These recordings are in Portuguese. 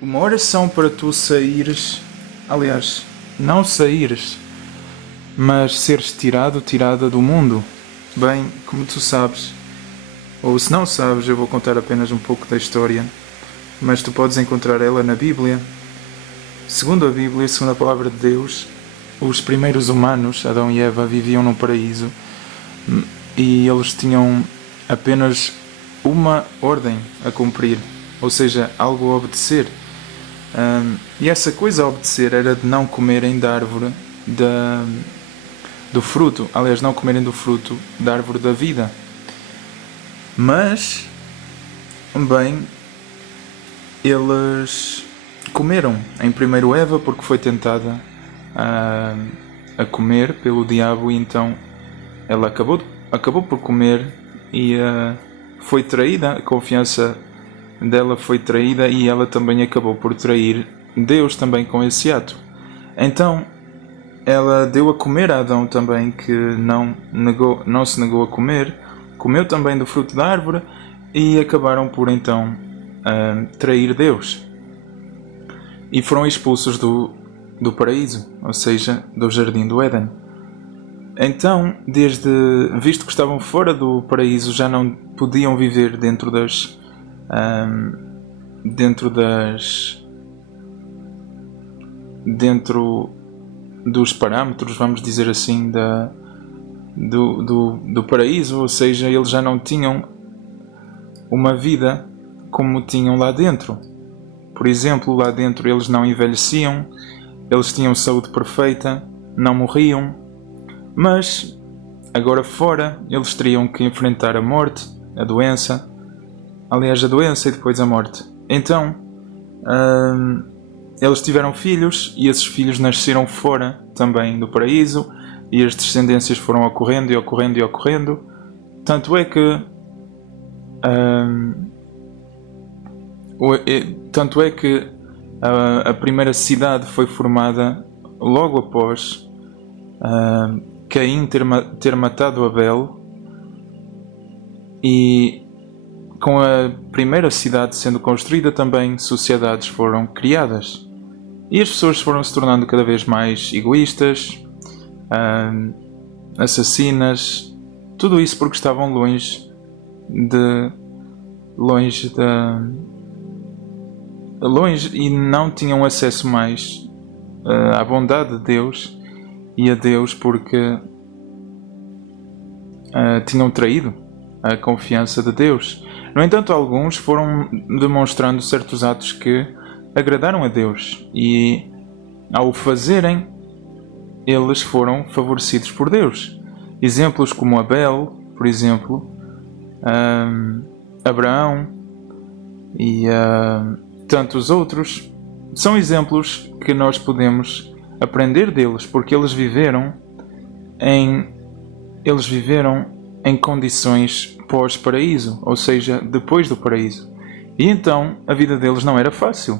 Uma oração para tu saíres, aliás, não saíres, mas seres tirada do mundo. Bem, como tu sabes, ou se não sabes, eu vou contar apenas um pouco da história, mas tu podes encontrar ela na Bíblia. Segundo a Bíblia, segundo a palavra de Deus, os primeiros humanos, Adão e Eva, viviam no paraíso e eles tinham apenas uma ordem a cumprir, ou seja, algo a obedecer. E essa coisa a obedecer era de não comerem da árvore do fruto, aliás, não comerem do fruto da árvore da vida. Mas, bem, eles comeram. Em primeiro Eva, porque foi tentada a comer pelo diabo, e então ela acabou por comer e foi traída, a confiança dela foi traída e ela também acabou por trair Deus também com esse ato. Então ela deu a comer a Adão também, que não se negou a comer, comeu também do fruto da árvore e acabaram por então trair Deus e foram expulsos do paraíso, ou seja, do jardim do Éden. Então, visto que estavam fora do paraíso, já não podiam viver dentro dos parâmetros, vamos dizer assim, do paraíso, ou seja, eles já não tinham uma vida como tinham lá dentro. Por exemplo, lá dentro eles não envelheciam, eles tinham saúde perfeita, não morriam, mas agora fora eles teriam que enfrentar a morte, a doença e depois a morte. Então, eles tiveram filhos e esses filhos nasceram fora também do paraíso e as descendências foram ocorrendo. Tanto é que a primeira cidade foi formada logo após Caim ter matado Abel, e com a primeira cidade sendo construída também sociedades foram criadas e as pessoas foram se tornando cada vez mais egoístas, assassinas, tudo isso porque estavam longe e não tinham acesso mais à bondade de Deus e a Deus, porque tinham traído a confiança de Deus. No entanto, alguns foram demonstrando certos atos que agradaram a Deus e, ao o fazerem, eles foram favorecidos por Deus. Exemplos como Abel, por exemplo, Abraão e tantos outros, são exemplos que nós podemos aprender deles, porque eles viveram em condições pós-paraíso, ou seja, depois do paraíso. E então a vida deles não era fácil.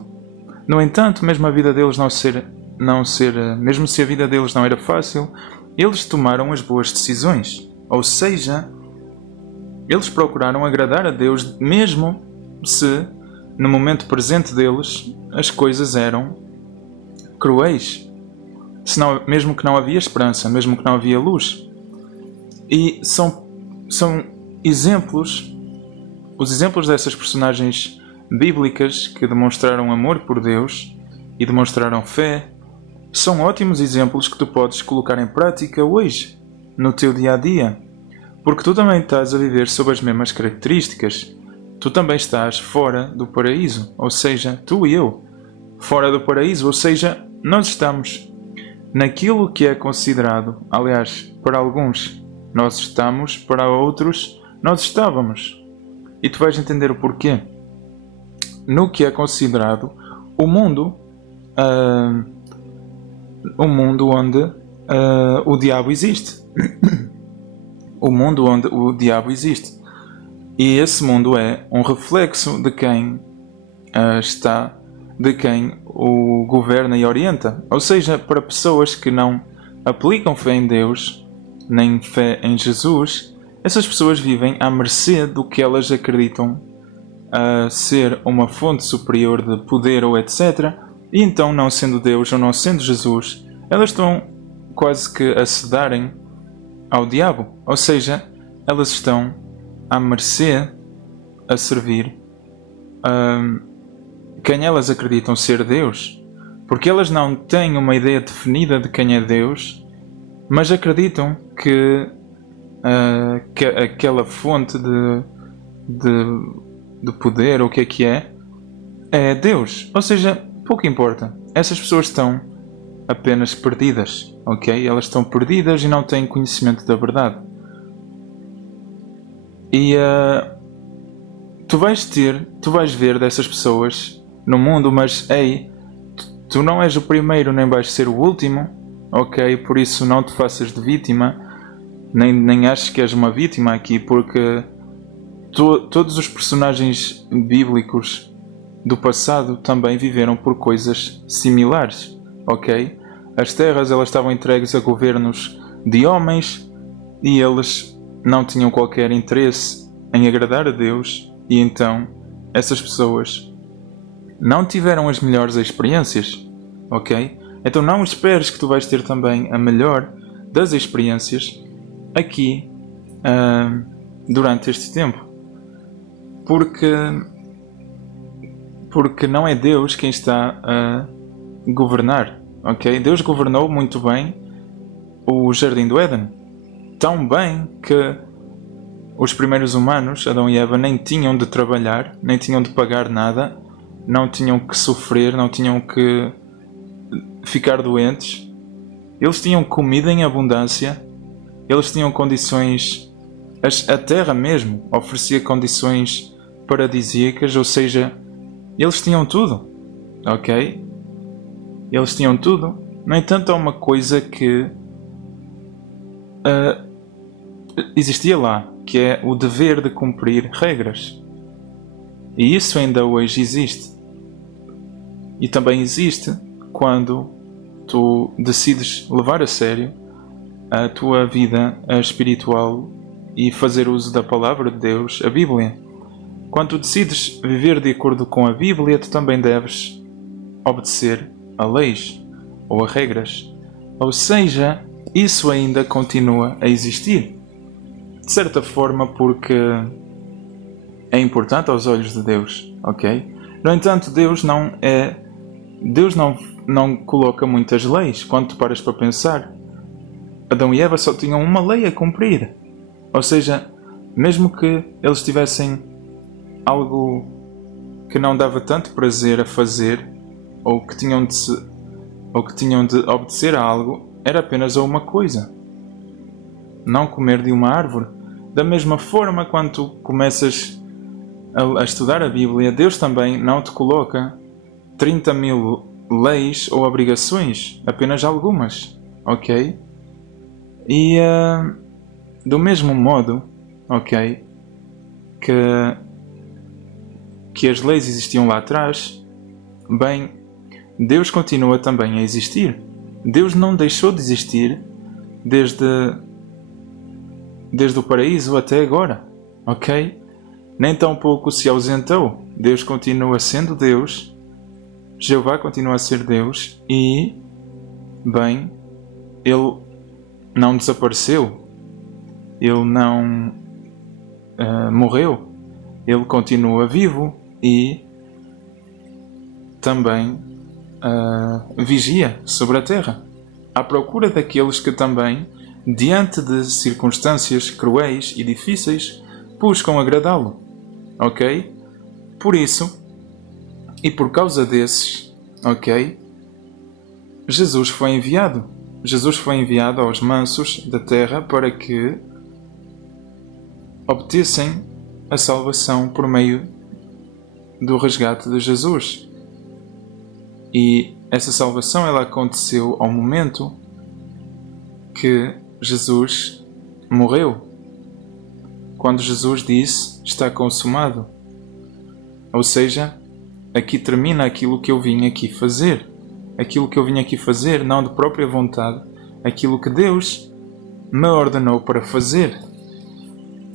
No entanto, mesmo se a vida deles não era fácil, eles tomaram as boas decisões. Ou seja, eles procuraram agradar a Deus, mesmo se no momento presente deles as coisas eram cruéis, mesmo que não havia esperança, mesmo que não havia luz. E são exemplos, os exemplos dessas personagens bíblicas que demonstraram amor por Deus e demonstraram fé, são ótimos exemplos que tu podes colocar em prática hoje, no teu dia a dia, porque tu também estás a viver sob as mesmas características. Tu também estás fora do paraíso, ou seja, tu e eu, fora do paraíso, ou seja, nós estamos naquilo que é considerado, aliás, para alguns nós estamos, para outros nós estávamos. E tu vais entender o porquê. No que é considerado o mundo onde o diabo existe. O mundo onde o diabo existe. E esse mundo é um reflexo de quem de quem o governa e orienta. Ou seja, para pessoas que não aplicam fé em Deus, nem fé em Jesus, essas pessoas vivem à mercê do que elas acreditam a ser uma fonte superior de poder ou etc. E então, não sendo Deus ou não sendo Jesus, elas estão quase que a cedarem ao diabo. Ou seja, elas estão à mercê, a servir quem elas acreditam ser Deus. Porque elas não têm uma ideia definida de quem é Deus, mas acreditam que aquela fonte de poder, ou o que é Deus. Ou seja, pouco importa. Essas pessoas estão apenas perdidas, ok? Elas estão perdidas e não têm conhecimento da verdade. E tu vais ver dessas pessoas no mundo, mas ei, tu não és o primeiro nem vais ser o último, ok? Por isso não te faças de vítima, nem aches que és uma vítima aqui, porque todos os personagens bíblicos do passado também viveram por coisas similares, ok? As terras, elas estavam entregues a governos de homens e eles não tinham qualquer interesse em agradar a Deus, e então essas pessoas não tiveram as melhores experiências, ok? Então não esperes que tu vais ter também a melhor das experiências aqui durante este tempo, porque não é Deus quem está a governar, ok? Deus governou muito bem o Jardim do Éden, tão bem que os primeiros humanos, Adão e Eva, nem tinham de trabalhar, nem tinham de pagar nada, não tinham que sofrer, não tinham que ficar doentes. Eles tinham comida em abundância, eles tinham condições, a terra mesmo oferecia condições paradisíacas, ou seja, eles tinham tudo, ok? Eles tinham tudo. No entanto, há uma coisa que existia lá, que é o dever de cumprir regras. E isso ainda hoje existe. E também existe quando tu decides levar a sério a tua vida espiritual e fazer uso da palavra de Deus, a Bíblia. Quando tu decides viver de acordo com a Bíblia, tu também deves obedecer a leis ou a regras. Ou seja, isso ainda continua a existir. De certa forma, porque é importante aos olhos de Deus, ok? No entanto, Deus não coloca muitas leis. Quando tu paras para pensar, Adão e Eva só tinham uma lei a cumprir. Ou seja, mesmo que eles tivessem algo que não dava tanto prazer a fazer, ou que tinham de obedecer a algo, era apenas a uma coisa: não comer de uma árvore. Da mesma forma, quando tu começas a estudar a Bíblia, Deus também não te coloca 30.000 leis ou obrigações, apenas algumas, ok? E do mesmo modo, ok, que as leis existiam lá atrás, bem, Deus continua também a existir. Deus não deixou de existir desde o paraíso até agora, ok? Nem tão pouco se ausentou. Deus continua sendo Deus, Jeová continua a ser Deus e, bem, Ele não desapareceu, Ele não morreu, Ele continua vivo e também vigia sobre a terra, à procura daqueles que também, diante de circunstâncias cruéis e difíceis, buscam agradá-lo, ok? Por isso, e por causa desses, ok, Jesus foi enviado. Jesus foi enviado aos mansos da terra para que obtessem a salvação por meio do resgate de Jesus. E essa salvação ela aconteceu ao momento que Jesus morreu. Quando Jesus disse: está consumado. Ou seja, aqui termina aquilo que eu vim aqui fazer. Aquilo que eu vim aqui fazer, não de própria vontade, aquilo que Deus me ordenou para fazer.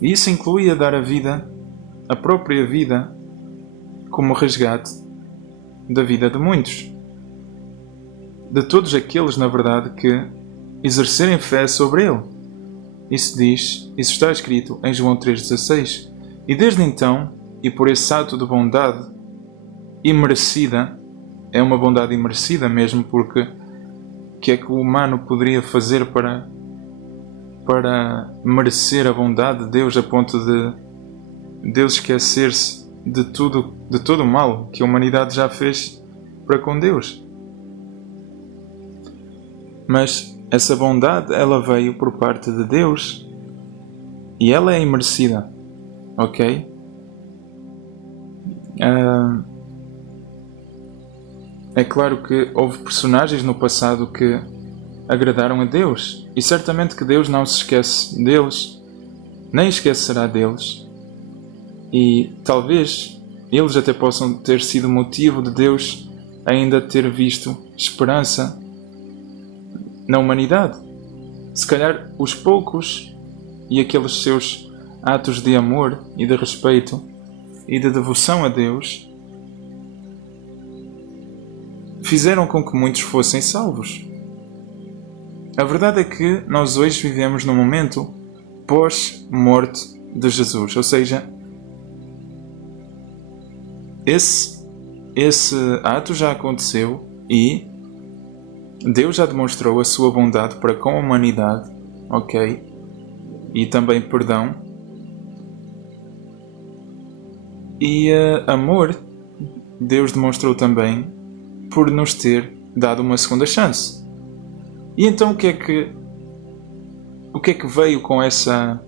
E isso incluía dar a vida, a própria vida, como resgate da vida de muitos. De todos aqueles, na verdade, que exercerem fé sobre Ele. Isso está escrito em João 3,16. E desde então, e por esse ato de bondade imerecida, é uma bondade imerecida mesmo, porque que é que o humano poderia fazer para merecer a bondade de Deus a ponto de Deus esquecer-se de todo o mal que a humanidade já fez para com Deus? Mas essa bondade, ela veio por parte de Deus e ela é imerecida, ok? É claro que houve personagens no passado que agradaram a Deus, e certamente que Deus não se esquece deles, nem esquecerá deles, e talvez eles até possam ter sido motivo de Deus ainda ter visto esperança na humanidade. Se calhar os poucos e aqueles seus atos de amor e de respeito e de devoção a Deus fizeram com que muitos fossem salvos. A verdade é que nós hoje vivemos num momento pós-morte de Jesus, ou seja, esse ato já aconteceu e Deus já demonstrou a sua bondade para com a humanidade, ok? E também perdão. E amor, Deus demonstrou também por nos ter dado uma segunda chance. E então o que é que veio com essa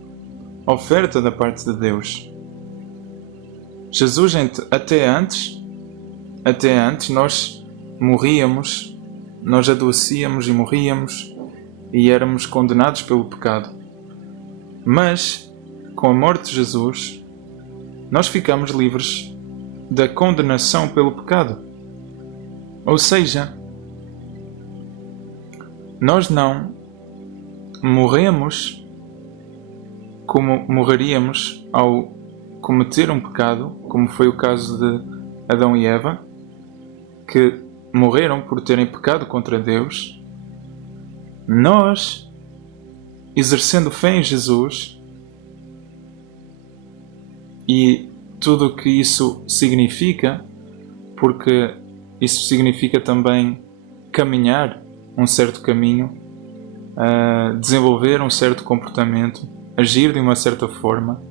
oferta da parte de Deus? Jesus, até antes nós morríamos, nós adoecíamos e morríamos e éramos condenados pelo pecado. Mas, com a morte de Jesus, nós ficamos livres da condenação pelo pecado. Ou seja, nós não morremos como morreríamos ao cometer um pecado, como foi o caso de Adão e Eva, que morreram por terem pecado contra Deus. Nós, exercendo fé em Jesus e tudo o que isso significa, porque isso significa também caminhar um certo caminho, desenvolver um certo comportamento, agir de uma certa forma.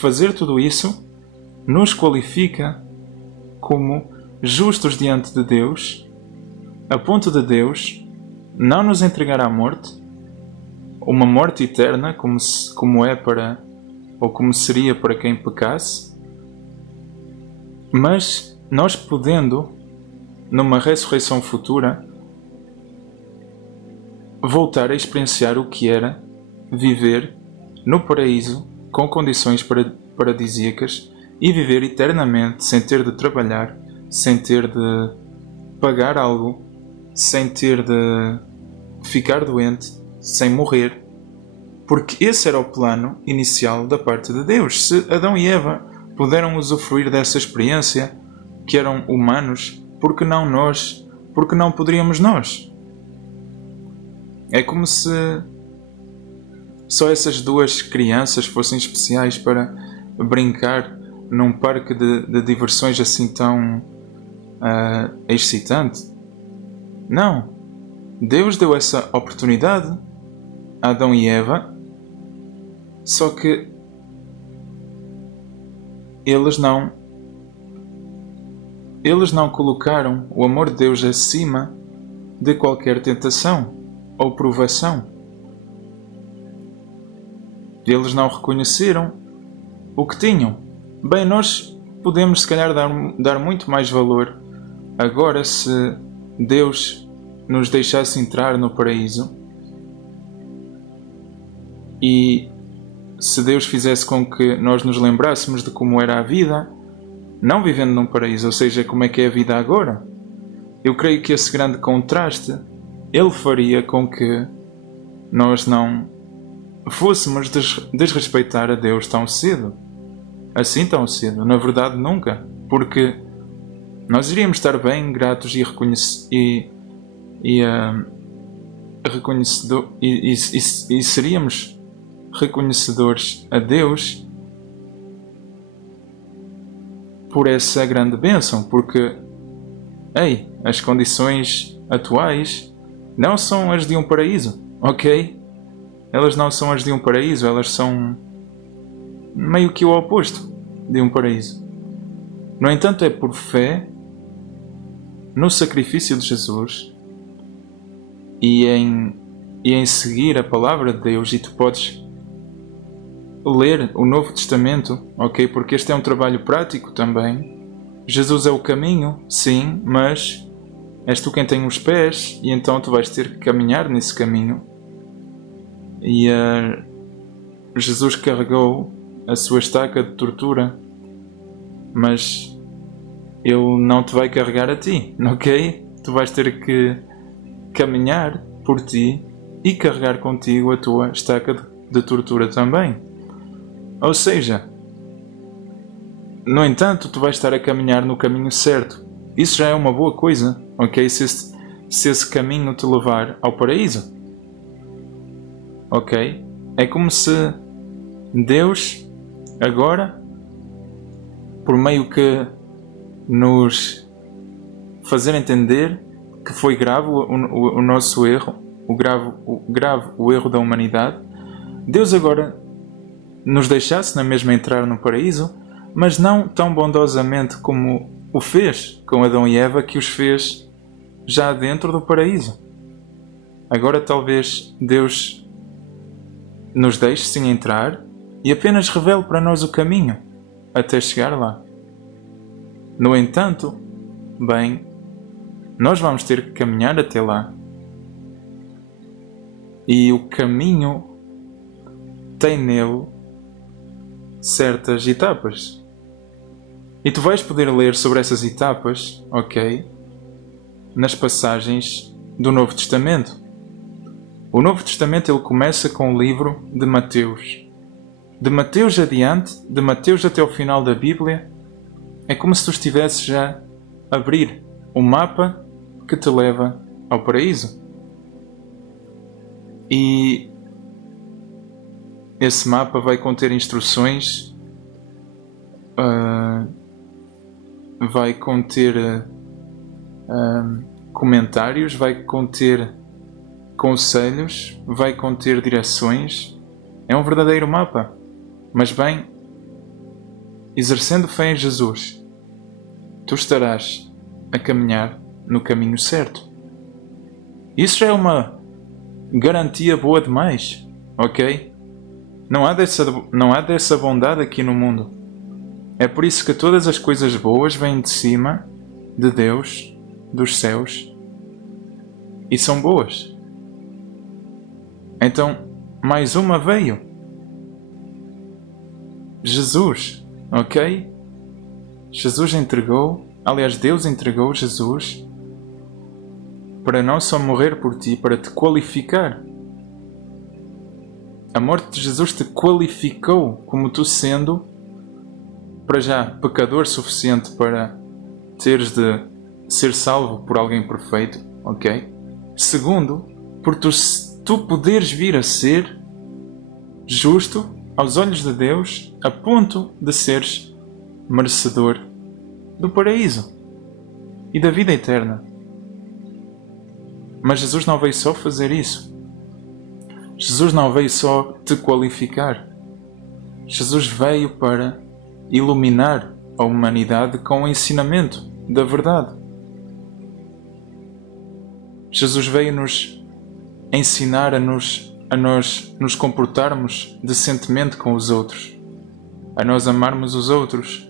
Fazer tudo isso nos qualifica como justos diante de Deus, a ponto de Deus não nos entregar à morte, uma morte eterna, como é para, ou como seria para quem pecasse, mas nós podendo, numa ressurreição futura, voltar a experienciar o que era viver no paraíso com condições paradisíacas e viver eternamente sem ter de trabalhar, sem ter de pagar algo, sem ter de ficar doente, sem morrer, porque esse era o plano inicial da parte de Deus. Se Adão e Eva puderam usufruir dessa experiência, que eram humanos, por que não nós? Por que não poderíamos nós? É como se só essas duas crianças fossem especiais para brincar num parque de diversões assim tão excitante. Não. Deus deu essa oportunidade a Adão e Eva, só que eles não colocaram o amor de Deus acima de qualquer tentação ou provação. Eles não reconheceram o que tinham. Bem, nós podemos se calhar dar muito mais valor agora se Deus nos deixasse entrar no paraíso e se Deus fizesse com que nós nos lembrássemos de como era a vida, não vivendo num paraíso, ou seja, como é que é a vida agora. Eu creio que esse grande contraste, ele faria com que nós não fôssemos desrespeitar a Deus tão cedo. Assim tão cedo. Na verdade, nunca. Porque nós iríamos estar bem gratos e seríamos reconhecedores a Deus por essa grande bênção, porque as condições atuais não são as de um paraíso, ok? Elas não são as de um paraíso, elas são meio que o oposto de um paraíso. No entanto, é por fé no sacrifício de Jesus e em seguir a palavra de Deus, e tu podes ler o Novo Testamento, ok? Porque este é um trabalho prático também. Jesus é o caminho, sim, mas és tu quem tem os pés, e então tu vais ter que caminhar nesse caminho. E Jesus carregou a sua estaca de tortura, mas Ele não te vai carregar a ti, ok? Tu vais ter que caminhar por ti e carregar contigo a tua estaca de tortura também. Ou seja, no entanto, tu vais estar a caminhar no caminho certo. Isso já é uma boa coisa, ok? Se esse caminho te levar ao paraíso. Ok? É como se Deus agora, por meio que nos fazer entender que foi grave o nosso erro, o erro da humanidade, Deus agora nos deixasse na mesma entrar no paraíso, mas não tão bondosamente como o fez com Adão e Eva, que os fez já dentro do paraíso. Agora talvez Deus nos deixe sim entrar e apenas revele para nós o caminho até chegar lá. No entanto, bem, nós vamos ter que caminhar até lá. E o caminho tem nele certas etapas. E tu vais poder ler sobre essas etapas, ok? Nas passagens do Novo Testamento. O Novo Testamento ele começa com o livro de Mateus. De Mateus adiante, de Mateus até o final da Bíblia, é como se tu estivesses a abrir o mapa que te leva ao paraíso. E esse mapa vai conter instruções, vai conter comentários, vai conter conselhos, vai conter direções. É um verdadeiro mapa. Mas bem, exercendo fé em Jesus, tu estarás a caminhar no caminho certo. Isso já é uma garantia boa demais, ok? Não há dessa bondade aqui no mundo. É por isso que todas as coisas boas vêm de cima, de Deus, dos céus, e são boas. Então, mais uma veio. Jesus, ok? Jesus entregou, aliás, Deus entregou Jesus para não só morrer por ti, para te qualificar. A morte de Jesus te qualificou como tu sendo, para já, pecador suficiente para teres de ser salvo por alguém perfeito, ok? Segundo, por tu poderes vir a ser justo aos olhos de Deus, a ponto de seres merecedor do paraíso e da vida eterna. Mas Jesus não veio só fazer isso. Jesus não veio só te qualificar. Jesus veio para iluminar a humanidade com o ensinamento da verdade. Jesus veio nos ensinar a nós nos comportarmos decentemente com os outros, a nós amarmos os outros,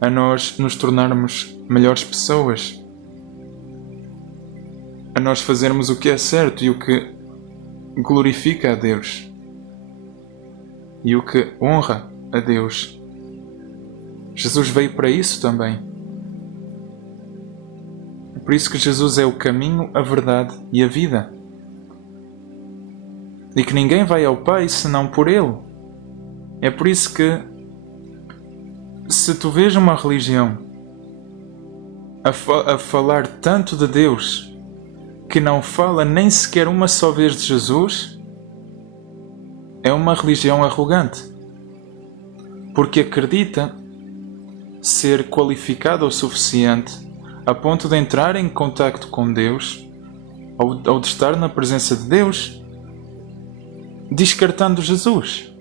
a nós nos tornarmos melhores pessoas, a nós fazermos o que é certo e o que glorifica a Deus e o que honra a Deus. Jesus veio para isso também. É por isso que Jesus é o caminho, a verdade e a vida. e que ninguém vai ao Pai senão por Ele. É por isso que, se tu vês uma religião a falar tanto de Deus que não fala nem sequer uma só vez de Jesus, é uma religião arrogante, porque acredita ser qualificada o suficiente a ponto de entrar em contacto com Deus ou de estar na presença de Deus, descartando Jesus,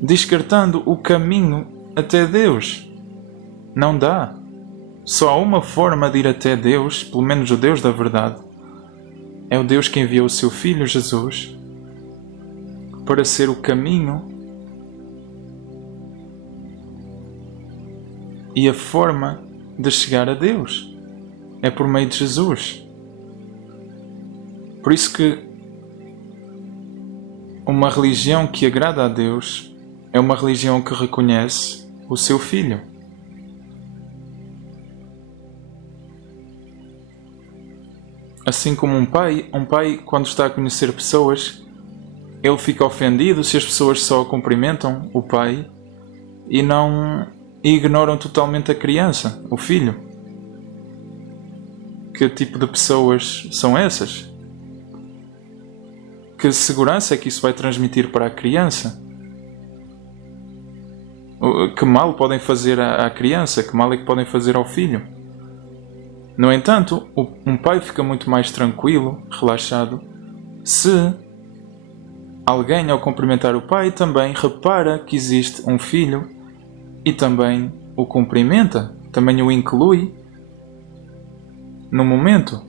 descartando o caminho até Deus. Não dá. Só há uma forma de ir até Deus, pelo menos o Deus da verdade. É o Deus que enviou o seu Filho Jesus para ser o caminho e a forma de chegar a Deus. É por meio de Jesus. Por isso que uma religião que agrada a Deus é uma religião que reconhece o seu Filho. Assim como um pai, quando está a conhecer pessoas, ele fica ofendido se as pessoas só cumprimentam o pai e ignoram totalmente a criança, o filho. Que tipo de pessoas são essas? Que segurança é que isso vai transmitir para a criança? Que mal podem fazer à criança? Que mal é que podem fazer ao filho? No entanto, um pai fica muito mais tranquilo, relaxado, se alguém, ao cumprimentar o pai, também repara que existe um filho e também o cumprimenta, também o inclui no momento.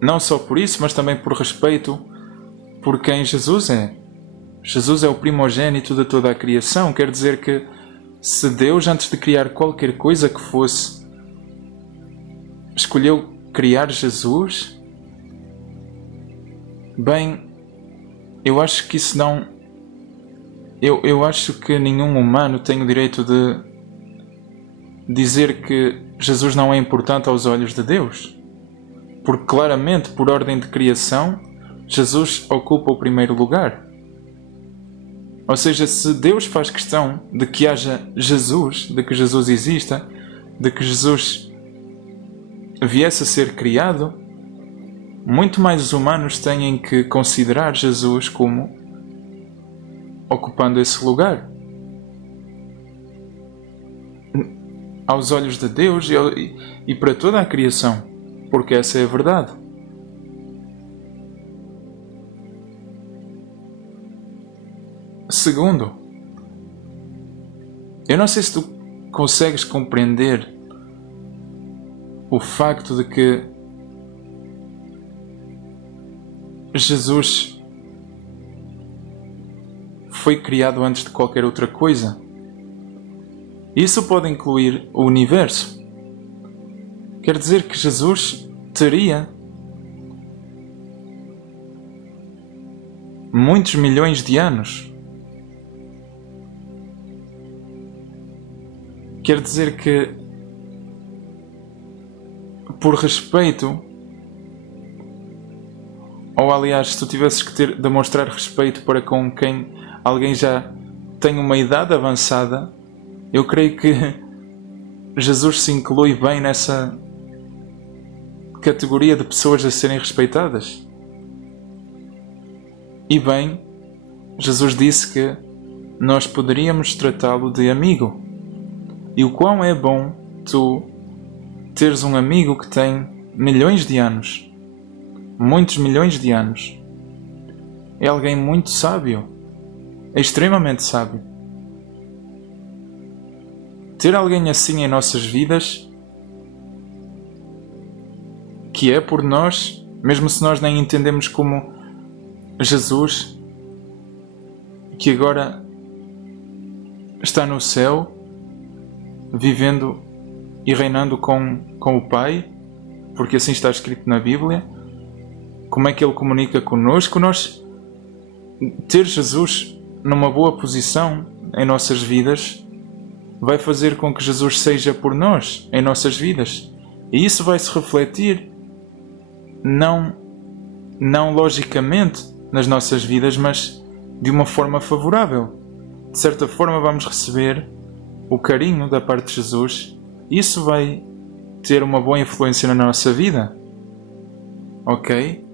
Não só por isso, mas também por respeito por quem Jesus é. Jesus é o primogênito de toda a criação, quer dizer que se Deus, antes de criar qualquer coisa que fosse, escolheu criar Jesus, bem, eu acho que isso não... Eu acho que nenhum humano tem o direito de dizer que Jesus não é importante aos olhos de Deus. Porque claramente, por ordem de criação, Jesus ocupa o primeiro lugar. Ou seja, se Deus faz questão de que haja Jesus, de que Jesus exista, de que Jesus viesse a ser criado, muito mais os humanos têm que considerar Jesus como ocupando esse lugar. Aos olhos de Deus e para toda a criação, porque essa é a verdade. Segundo, eu não sei se tu consegues compreender o facto de que Jesus foi criado antes de qualquer outra coisa. Isso pode incluir o universo. Quer dizer que Jesus teria muitos milhões de anos. Quer dizer que, por respeito, ou aliás, se tu tivesses que demonstrar respeito para com quem alguém já tem uma idade avançada, eu creio que Jesus se inclui bem nessa categoria de pessoas a serem respeitadas. E bem, Jesus disse que nós poderíamos tratá-lo de amigo. E o quão é bom tu teres um amigo que tem milhões de anos, muitos milhões de anos. É alguém muito sábio, é extremamente sábio. Ter alguém assim em nossas vidas, que é por nós, mesmo se nós nem entendemos como Jesus, que agora está no céu, vivendo e reinando com o Pai, porque assim está escrito na Bíblia, como é que Ele comunica connosco? Ter Jesus numa boa posição em nossas vidas vai fazer com que Jesus seja por nós em nossas vidas, e isso vai se refletir não, não logicamente nas nossas vidas, mas de uma forma favorável. De certa forma vamos receber o carinho da parte de Jesus e isso vai ter uma boa influência na nossa vida. Ok?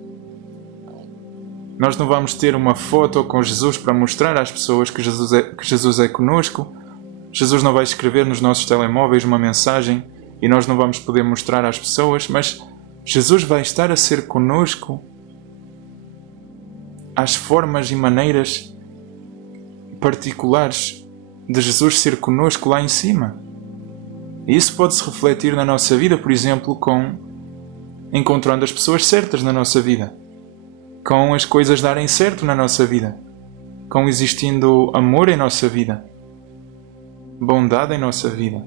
Nós não vamos ter uma foto com Jesus para mostrar às pessoas que Jesus é conosco. Jesus não vai escrever nos nossos telemóveis uma mensagem e nós não vamos poder mostrar às pessoas, mas Jesus vai estar a ser conosco às formas e maneiras particulares de Jesus ser conosco lá em cima. E isso pode-se refletir na nossa vida, por exemplo, com encontrando as pessoas certas na nossa vida, com as coisas darem certo na nossa vida, com existindo amor em nossa vida, bondade em nossa vida,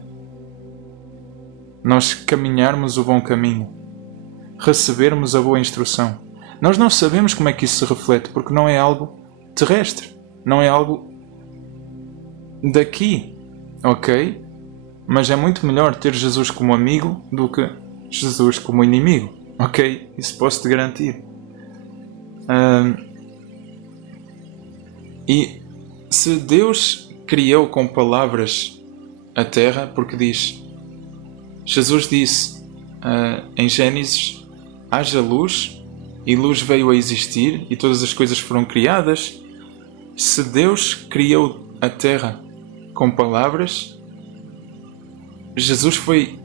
nós caminharmos o bom caminho, recebermos a boa instrução. Nós não sabemos como é que isso se reflete, porque não é algo terrestre, não é algo daqui, ok? Mas é muito melhor ter Jesus como amigo do que Jesus como inimigo, ok? Isso posso-te garantir. E se Deus criou com palavras a terra, porque Jesus disse em Gênesis, haja luz, e luz veio a existir, e todas as coisas foram criadas. Se Deus criou a terra com palavras, Jesus foi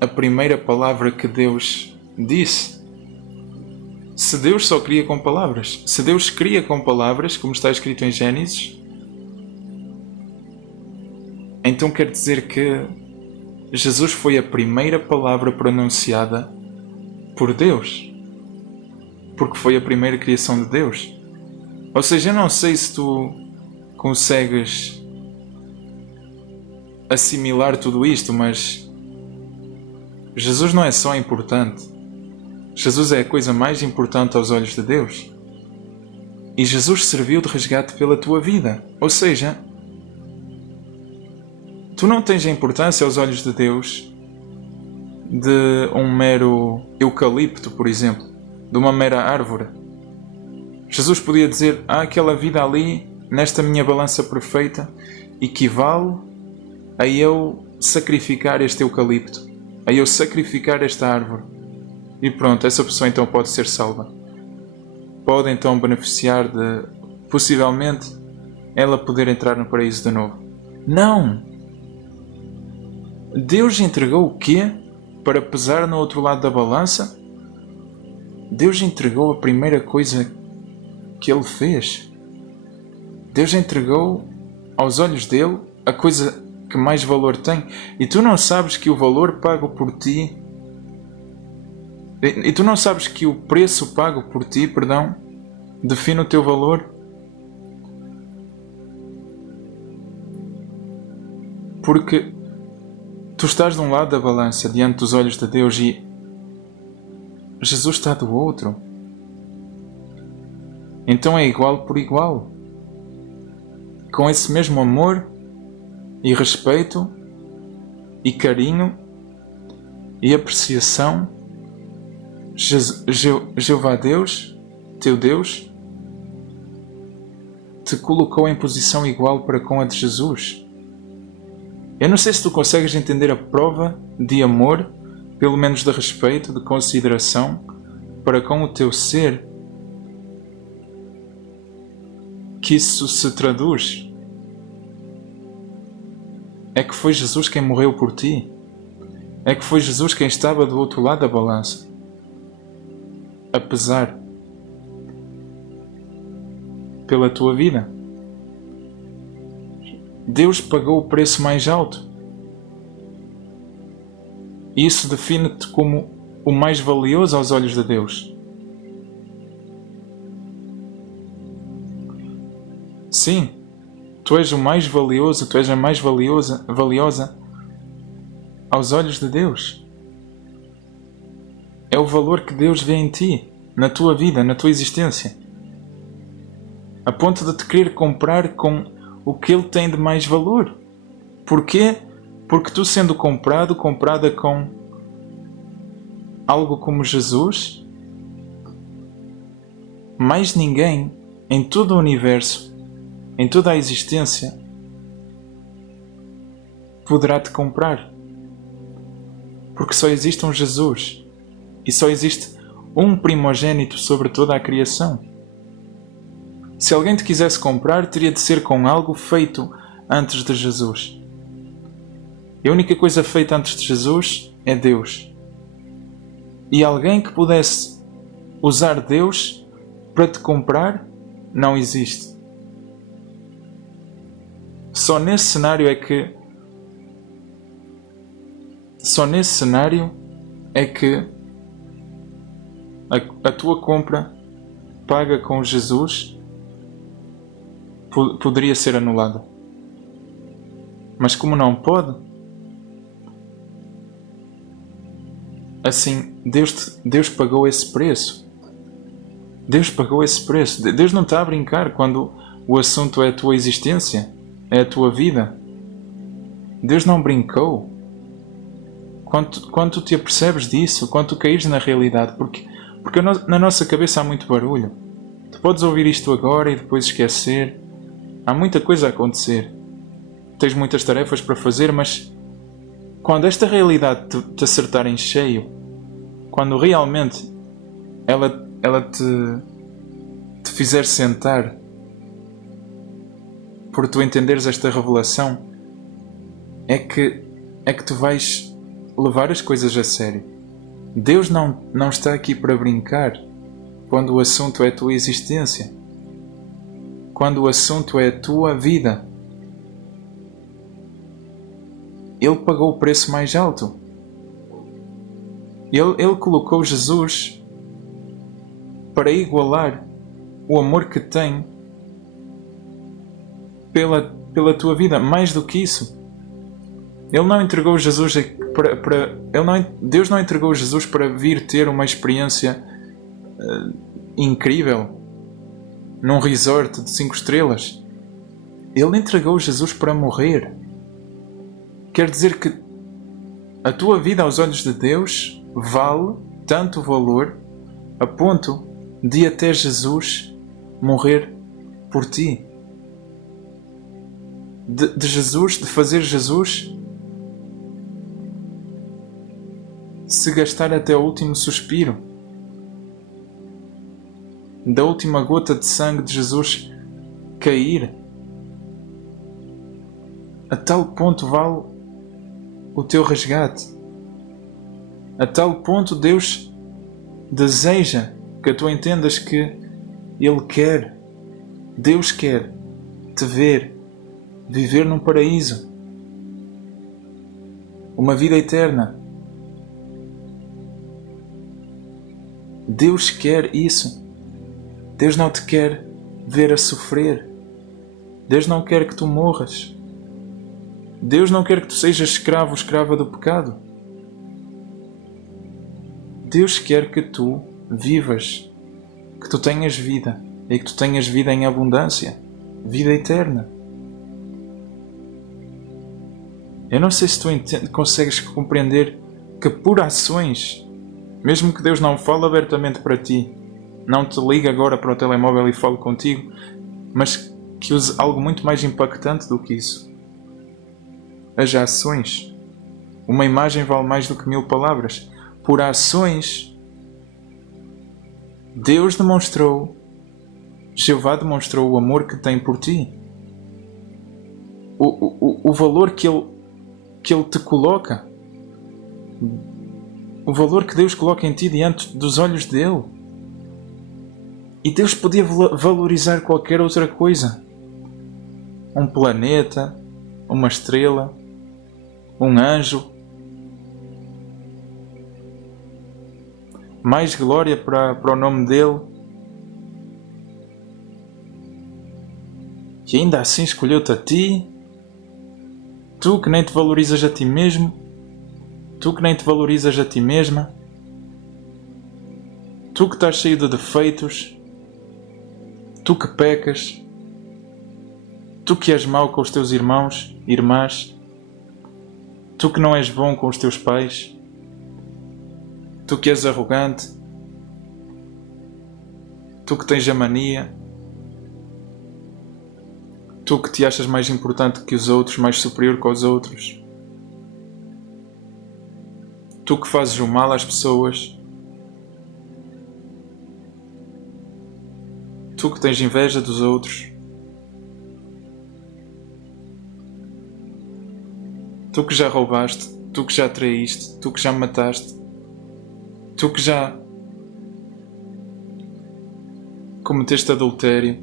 a primeira palavra que Deus disse. Se Deus só cria com palavras, se Deus cria com palavras, como está escrito em Gênesis, então quer dizer que Jesus foi a primeira palavra pronunciada por Deus, porque foi a primeira criação de Deus. Ou seja, eu não sei se tu consegues assimilar tudo isto, mas Jesus não é só importante. Jesus é a coisa mais importante aos olhos de Deus. E Jesus serviu de resgate pela tua vida. Ou seja, tu não tens a importância aos olhos de Deus de um mero eucalipto, por exemplo, de uma mera árvore. Jesus podia dizer, aquela vida ali, nesta minha balança perfeita, equivale a eu sacrificar este eucalipto, a eu sacrificar esta árvore. E pronto, essa pessoa então pode ser salva. Pode então beneficiar de, possivelmente, ela poder entrar no paraíso de novo. Não! Deus entregou o quê para pesar no outro lado da balança? Deus entregou a primeira coisa que Ele fez. Deus entregou aos olhos dele a coisa que mais valor tem. E tu não sabes que o valor pago por ti, e tu não sabes que o preço pago por ti, define o teu valor? Porque tu estás de um lado da balança diante dos olhos de Deus e Jesus está do outro. Então é igual por igual. Com esse mesmo amor e respeito e carinho e apreciação, Jeová Deus, teu Deus, te colocou em posição igual para com a de Jesus. Eu não sei se tu consegues entender a prova de amor, pelo menos de respeito, de consideração para com o teu ser, que isso se traduz. É que foi Jesus quem morreu por ti. É que foi Jesus quem estava do outro lado da balança, a pesar pela tua vida. Deus pagou o preço mais alto. E isso define-te como o mais valioso aos olhos de Deus. Sim, tu és o mais valioso, tu és a mais valiosa aos olhos de Deus. É o valor que Deus vê em ti, na tua vida, na tua existência. A ponto de te querer comprar com o que Ele tem de mais valor. Porquê? Porque tu sendo comprada com algo como Jesus, mais ninguém em todo o universo, em toda a existência, poderá te comprar. Porque só existe um Jesus e só existe um primogênito sobre toda a criação. Se alguém te quisesse comprar, teria de ser com algo feito antes de Jesus. E a única coisa feita antes de Jesus é Deus. E alguém que pudesse usar Deus para te comprar, não existe. Só nesse cenário é que a tua compra paga com Jesus poderia ser anulada. Mas como não pode, assim, Deus pagou esse preço. Deus pagou esse preço. Deus não está a brincar quando o assunto é a tua existência, é a tua vida. Deus não brincou. Quando tu te apercebes disso, quando tu caís na realidade, porque na nossa cabeça há muito barulho. Tu podes ouvir isto agora e depois esquecer. Há muita coisa a acontecer. Tens muitas tarefas para fazer, mas quando esta realidade te acertar em cheio, quando realmente ela te fizer sentar, por tu entenderes esta revelação, é que tu vais levar as coisas a sério. Deus não está aqui para brincar quando o assunto é a tua existência, quando o assunto é a tua vida. Ele pagou o preço mais alto. Ele colocou Jesus para igualar o amor que tem pela tua vida. Mais do que isso, Ele não entregou Jesus Deus não entregou Jesus para vir ter uma experiência incrível num resort de 5 estrelas. Ele entregou Jesus para morrer. Quer dizer que a tua vida aos olhos de Deus vale tanto valor a ponto de até Jesus morrer por ti. De fazer Jesus se gastar até o último suspiro, da última gota de sangue de Jesus cair. A tal ponto vale o teu resgate. A tal ponto Deus deseja que tu entendas que Deus quer te ver viver num paraíso, uma vida eterna. Deus quer isso. Deus não te quer ver a sofrer. Deus não quer que tu morras. Deus não quer que tu sejas escravo, escrava do pecado. Deus quer que tu vivas, que tu tenhas vida e que tu tenhas vida em abundância, vida eterna. Eu não sei se tu consegues compreender que por ações, mesmo que Deus não fale abertamente para ti, não te ligue agora para o telemóvel e fale contigo, mas que use algo muito mais impactante do que isso. As ações. Uma imagem vale mais do que 1000 palavras. Por ações, Jeová demonstrou o amor que tem por ti. O valor que Ele te coloca. O valor que Deus coloca em ti diante dos olhos dele. E Deus podia valorizar qualquer outra coisa. Um planeta, uma estrela, um anjo. Mais glória para o nome dele. E ainda assim escolheu-te a ti. Tu que nem te valorizas a ti mesmo. Tu que nem te valorizas a ti mesma. Tu que estás cheio de defeitos. Tu que pecas. Tu que és mau com os teus irmãos, irmãs. Tu que não és bom com os teus pais. Tu que és arrogante. Tu que tens a mania, tu que te achas mais importante que os outros, mais superior que os outros, tu que fazes o mal às pessoas, tu que tens inveja dos outros, tu que já roubaste, tu que já traíste, tu que já mataste, tu que já cometeste adultério,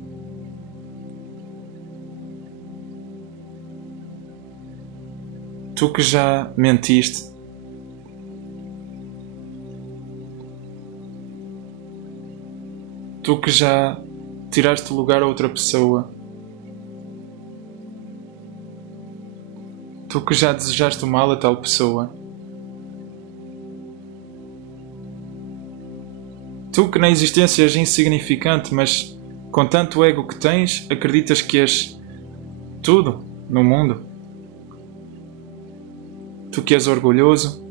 tu que já mentiste, tu que já tiraste o lugar a outra pessoa, tu que já desejaste o mal a tal pessoa, tu que na existência és insignificante, mas com tanto ego que tens, acreditas que és tudo no mundo. Tu que és orgulhoso,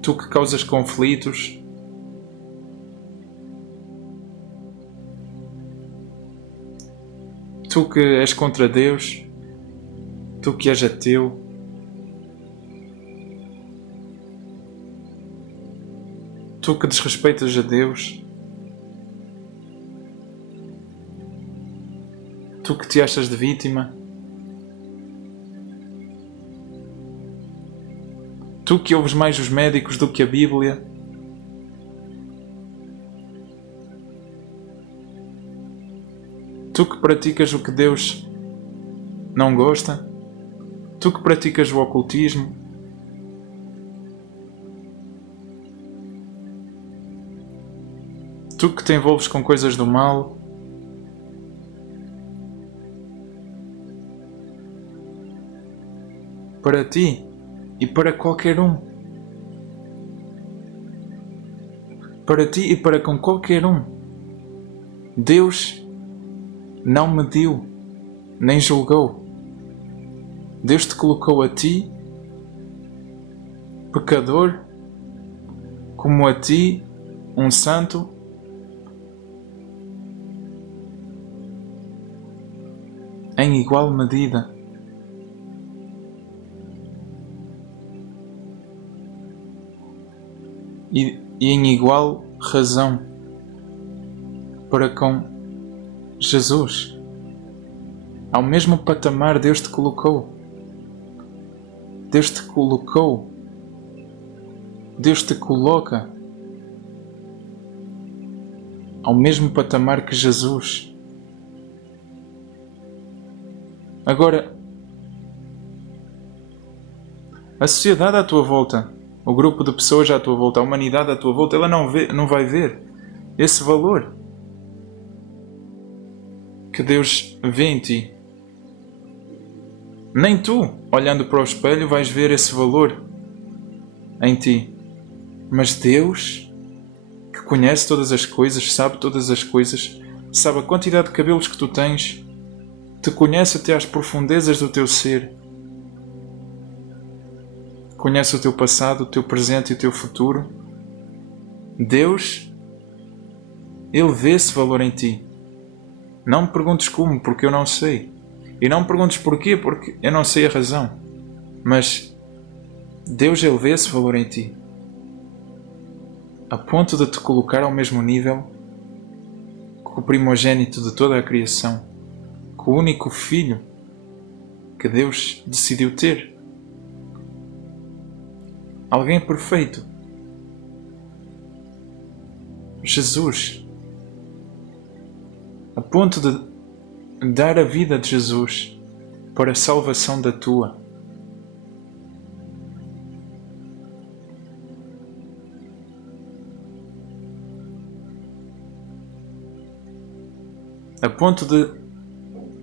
tu que causas conflitos, tu que és contra Deus, tu que és ateu, tu que desrespeitas a Deus, tu que te achas de vítima, tu que ouves mais os médicos do que a Bíblia, tu que praticas o que Deus não gosta, tu que praticas o ocultismo, tu que te envolves com coisas do mal, para ti e para qualquer um, para ti e para com qualquer um, Deus não mediu, nem julgou. Deus te colocou a ti, pecador, como a ti, um santo, em igual medida. E em igual razão para com Jesus. Ao mesmo patamar Deus te colocou. Deus te colocou. Deus te coloca ao mesmo patamar que Jesus. Agora, a sociedade à tua volta, o grupo de pessoas à tua volta, a humanidade à tua volta, ela não vai ver esse valor que Deus vê em ti. Nem tu, olhando para o espelho, vais ver esse valor em ti. Mas Deus, que conhece todas as coisas, sabe todas as coisas, sabe a quantidade de cabelos que tu tens, te conhece até às profundezas do teu ser. Conhece o teu passado, o teu presente e o teu futuro. Deus, Ele vê esse valor em ti. Não me perguntes como, porque eu não sei. E não me perguntes porquê, porque eu não sei a razão. Mas Deus, Ele vê esse valor em ti, a ponto de te colocar ao mesmo nível que o primogênito de toda a criação, que o único filho que Deus decidiu ter. Alguém perfeito. Jesus. A ponto de dar a vida de Jesus para a salvação da tua. A ponto de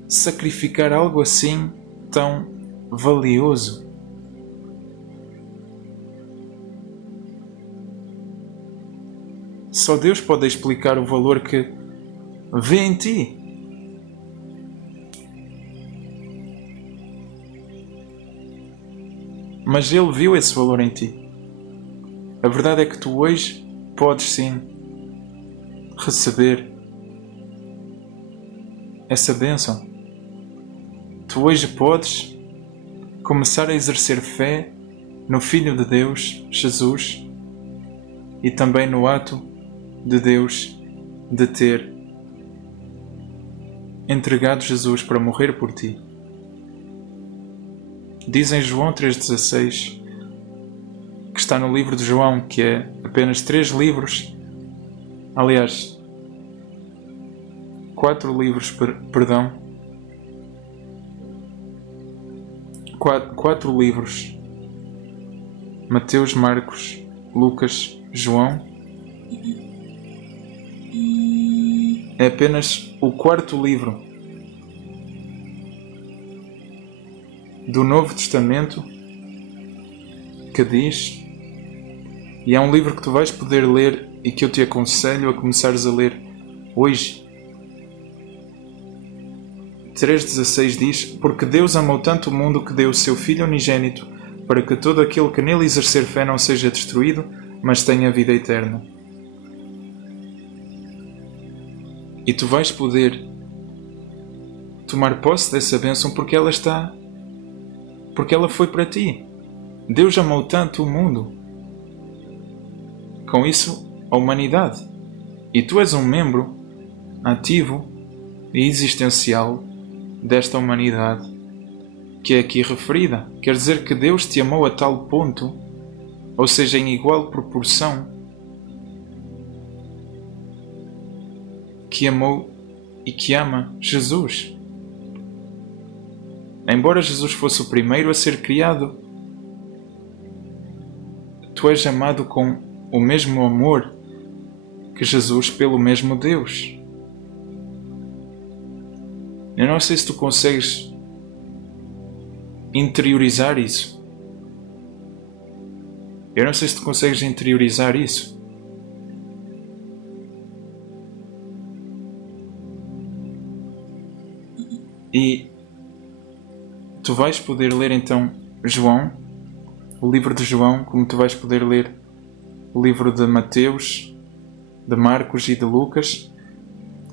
sacrificar algo assim tão valioso. Só Deus pode explicar o valor que vê em ti. Mas Ele viu esse valor em ti. A verdade é que tu hoje podes sim receber essa bênção. Tu hoje podes começar a exercer fé no Filho de Deus, Jesus, e também no ato de Deus de ter entregado Jesus para morrer por ti. Diz em João 3,16, que está no livro de João, que é apenas 3 livros, aliás, 4 livros, perdão, 4 livros, Mateus, Marcos, Lucas, João, é apenas o 4º livro do Novo Testamento que diz, e é um livro que tu vais poder ler e que eu te aconselho a começares a ler hoje. 3,16 diz: porque Deus amou tanto o mundo que deu o seu Filho unigênito, para que todo aquele que nele exercer fé não seja destruído, mas tenha vida eterna. E tu vais poder tomar posse dessa bênção porque ela foi para ti. Deus amou tanto o mundo, com isso a humanidade, e tu és um membro ativo e existencial desta humanidade que é aqui referida. Quer dizer que Deus te amou a tal ponto, ou seja, em igual proporção, que amou e que ama Jesus. Embora Jesus fosse o primeiro a ser criado, tu és amado com o mesmo amor que Jesus pelo mesmo Deus. Eu não sei se tu consegues interiorizar isso. Eu não sei se tu consegues interiorizar isso. E tu vais poder ler então João, o livro de João, como tu vais poder ler o livro de Mateus, de Marcos e de Lucas,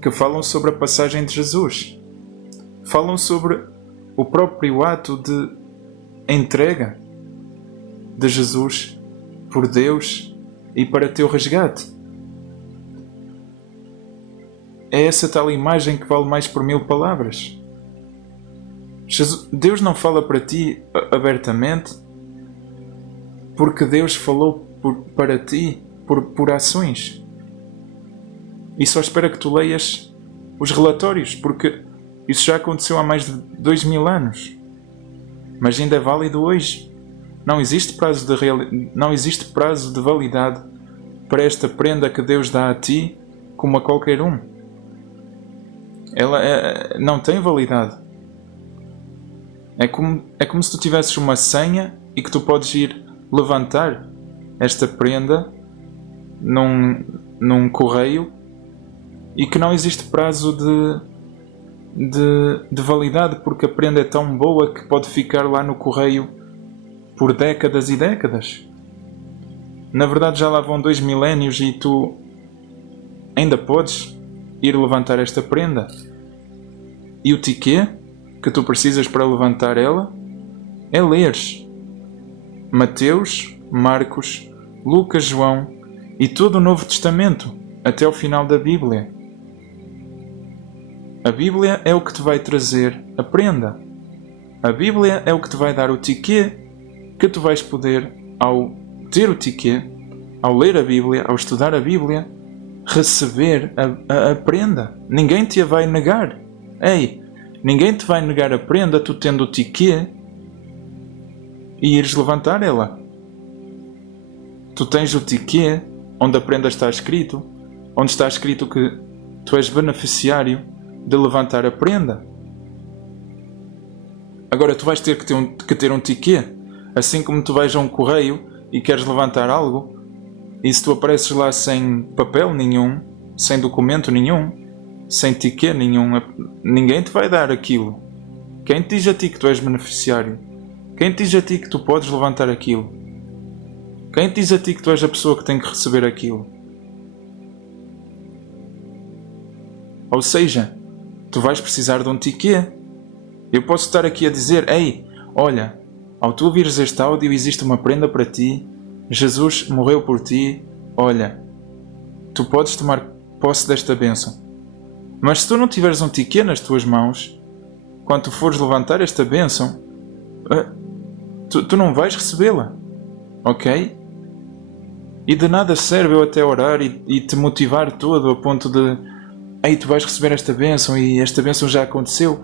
que falam sobre a passagem de Jesus. Falam sobre o próprio ato de entrega de Jesus por Deus e para teu resgate. É essa tal imagem que vale mais por 1000 palavras. Deus não fala para ti abertamente porque Deus falou para ti por ações. E só espera que tu leias os relatórios, porque isso já aconteceu há mais de 2000 anos. Mas ainda é válido hoje. Não existe prazo de validade para esta prenda que Deus dá a ti como a qualquer um. Ela não tem validade. É como se tu tivesses uma senha e que tu podes ir levantar esta prenda num correio e que não existe prazo de validade, porque a prenda é tão boa que pode ficar lá no correio por décadas e décadas. Na verdade já lá vão 2 milénios e tu ainda podes ir levantar esta prenda. E o tiquê que tu precisas para levantar ela é leres Mateus, Marcos, Lucas, João e todo o Novo Testamento até ao final da Bíblia. A Bíblia é o que te vai trazer a prenda. A Bíblia é o que te vai dar o tiquê que tu vais poder, ao ter o tiquê, ao ler a Bíblia, ao estudar a Bíblia, receber a prenda. Ninguém te a vai negar. Ei, ninguém te vai negar a prenda tu tendo o tiquê e ires levantar ela. Tu tens o tiquê onde a prenda está escrito, onde está escrito que tu és beneficiário de levantar a prenda. Agora tu vais ter que ter um tiquê, assim como tu vais a um correio e queres levantar algo, e se tu apareces lá sem papel nenhum, sem documento nenhum, sem tiquê nenhum, ninguém te vai dar aquilo. Quem te diz a ti que tu és beneficiário? Quem te diz a ti que tu podes levantar aquilo? Quem te diz a ti que tu és a pessoa que tem que receber aquilo? Ou seja, tu vais precisar de um tiquê. Eu posso estar aqui a dizer, ei, olha, ao tu ouvires este áudio existe uma prenda para ti, Jesus morreu por ti, olha, tu podes tomar posse desta bênção. Mas se tu não tiveres um tiquê nas tuas mãos, quando tu fores levantar esta bênção, tu não vais recebê-la, ok? E de nada serve eu até orar e te motivar todo a ponto de, ei, tu vais receber esta bênção e esta bênção já aconteceu.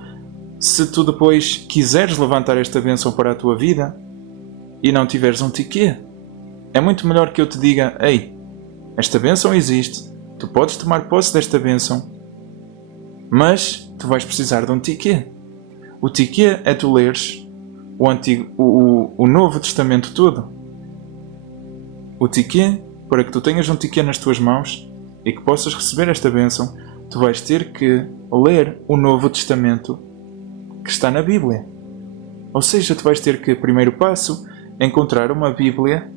Se tu depois quiseres levantar esta bênção para a tua vida e não tiveres um tiquê, é muito melhor que eu te diga, ei, esta bênção existe, tu podes tomar posse desta bênção, mas tu vais precisar de um tiquê. O tiquê é tu leres o Novo Testamento todo. O tiquê, para que tu tenhas um tiquê nas tuas mãos e que possas receber esta bênção, tu vais ter que ler o Novo Testamento que está na Bíblia. Ou seja, tu vais ter que, primeiro passo, encontrar uma Bíblia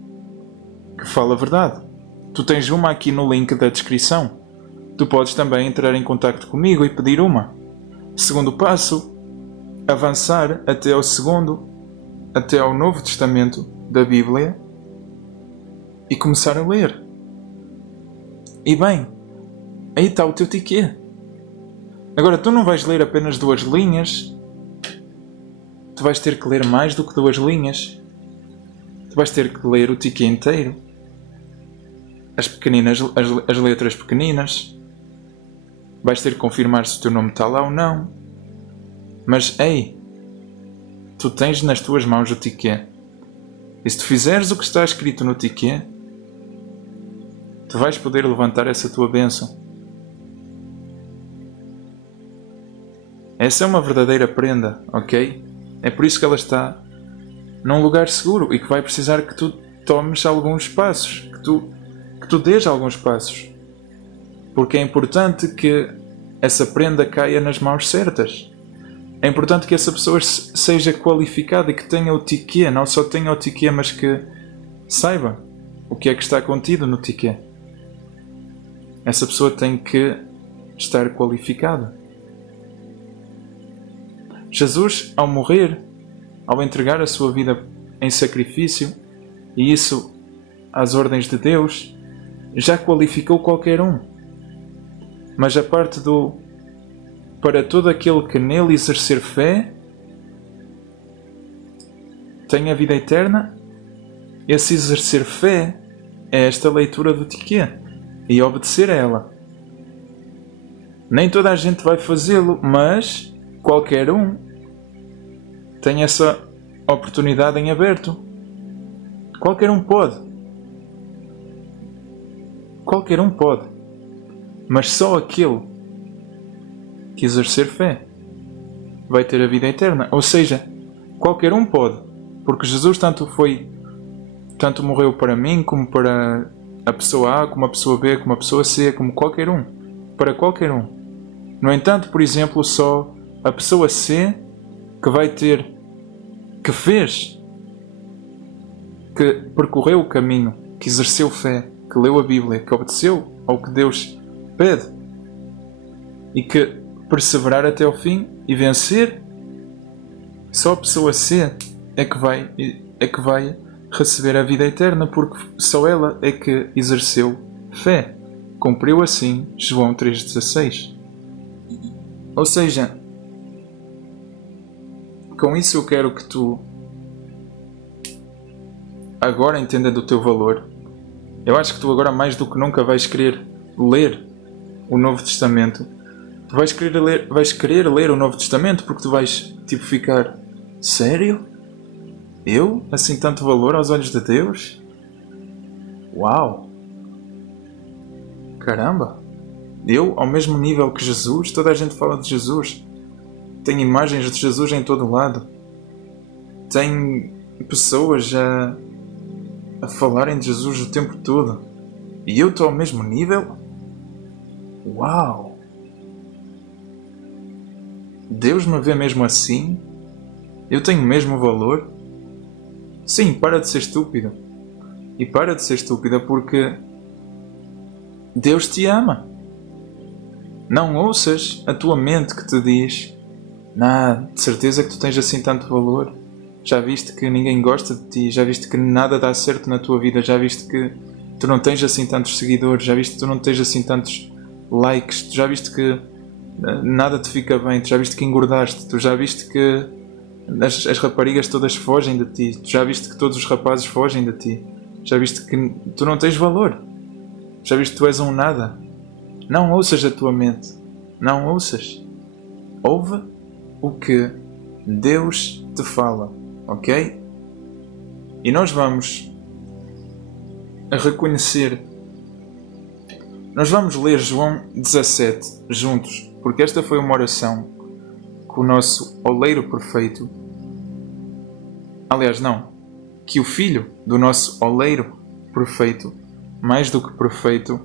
que fala a verdade. Tu tens uma aqui no link da descrição. Tu podes também entrar em contacto comigo e pedir uma. Segundo passo, avançar até ao Novo Testamento da Bíblia e começar a ler. E bem, aí está o teu tiquê. Agora, tu não vais ler apenas 2 linhas. Tu vais ter que ler mais do que 2 linhas. Tu vais ter que ler o tiquê inteiro. As pequeninas, as letras pequeninas. Vais ter que confirmar se o teu nome está lá ou não. Mas, ei, tu tens nas tuas mãos o tiquê. E se tu fizeres o que está escrito no tiquê, tu vais poder levantar essa tua bênção. Essa é uma verdadeira prenda, ok? É por isso que ela está num lugar seguro e que vai precisar que tu tomes alguns passos, que tu dês alguns passos. Porque é importante que essa prenda caia nas mãos certas. É importante que essa pessoa seja qualificada e que tenha o tiquê, não só tenha o tiquê, mas que saiba o que é que está contido no tiquê. Essa pessoa tem que estar qualificada. Jesus, ao morrer, ao entregar a sua vida em sacrifício, e isso às ordens de Deus, já qualificou qualquer um. Mas a parte do para todo aquele que nele exercer fé, tem a vida eterna, esse exercer fé é esta leitura do tiquê e obedecer a ela. Nem toda a gente vai fazê-lo, mas qualquer um tem essa oportunidade em aberto. Qualquer um pode. Qualquer um pode. Mas só aquele que exercer fé vai ter a vida eterna. Ou seja, qualquer um pode. Porque Jesus tanto morreu para mim, como para a pessoa A, como a pessoa B, como a pessoa C, como qualquer um. Para qualquer um. No entanto, por exemplo, só a pessoa C que percorreu o caminho, que exerceu fé, que leu a Bíblia, que obedeceu ao que Deus pede e que perseverar até ao fim e vencer, só a pessoa C é que vai receber a vida eterna, porque só ela é que exerceu fé. Cumpriu assim João 3,16. Ou seja, com isso eu quero que tu, agora entendendo o teu valor, eu acho que tu agora mais do que nunca vais querer ler o Novo Testamento. Tu vais querer ler o Novo Testamento porque tu vais ficar, sério? Eu? Assim tanto valor aos olhos de Deus? Uau! Caramba! Eu, ao mesmo nível que Jesus, toda a gente fala de Jesus. Tem imagens de Jesus em todo lado. Tem pessoas a falarem de Jesus o tempo todo. E eu estou ao mesmo nível? Uau! Deus me vê mesmo assim? Eu tenho o mesmo valor? Sim, para de ser estúpido. E para de ser estúpida, porque Deus te ama. Não ouças a tua mente que te diz: de certeza que tu tens assim tanto valor. Já viste que ninguém gosta de ti, já viste que nada dá certo na tua vida, já viste que tu não tens assim tantos seguidores, já viste que tu não tens assim tantos likes, tu já viste que nada te fica bem, tu já viste que engordaste, tu já viste que as raparigas todas fogem de ti, tu já viste que todos os rapazes fogem de ti, já viste que tu não tens valor, já viste que tu és um nada. Não ouças a tua mente, não ouças. Ouve o que Deus te fala, ok? E nós vamos reconhecer, nós vamos ler João 17 juntos, porque esta foi uma oração que o nosso oleiro perfeito, que o filho do nosso oleiro perfeito, mais do que perfeito,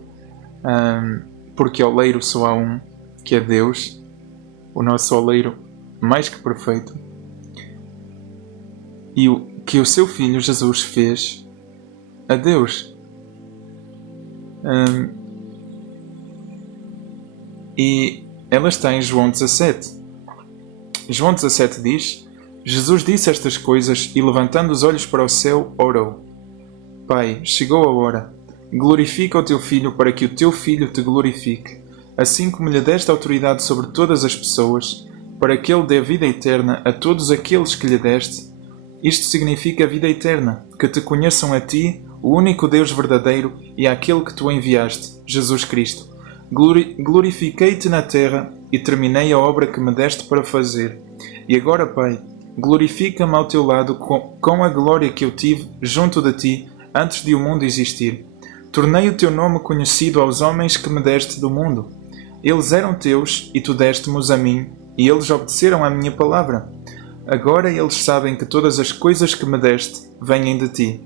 porque oleiro só há um, que é Deus, o nosso oleiro mais que perfeito, e o que o seu filho Jesus fez a Deus. E ela está em João 17. João 17 diz: Jesus disse estas coisas e, levantando os olhos para o céu, orou: Pai, chegou a hora. Glorifica o teu Filho, para que o teu Filho te glorifique, assim como lhe deste autoridade sobre todas as pessoas, para que ele dê vida eterna a todos aqueles que lhe deste. Isto significa vida eterna, que te conheçam a ti, o único Deus verdadeiro, e àquele que tu enviaste, Jesus Cristo. Glorifiquei-te na terra e terminei a obra que me deste para fazer. E agora, Pai, glorifica-me ao teu lado com a glória que eu tive junto de ti antes de o mundo existir. Tornei o teu nome conhecido aos homens que me deste do mundo. Eles eram teus e tu deste-mos a mim, e eles obedeceram à minha palavra. Agora eles sabem que todas as coisas que me deste vêm de ti,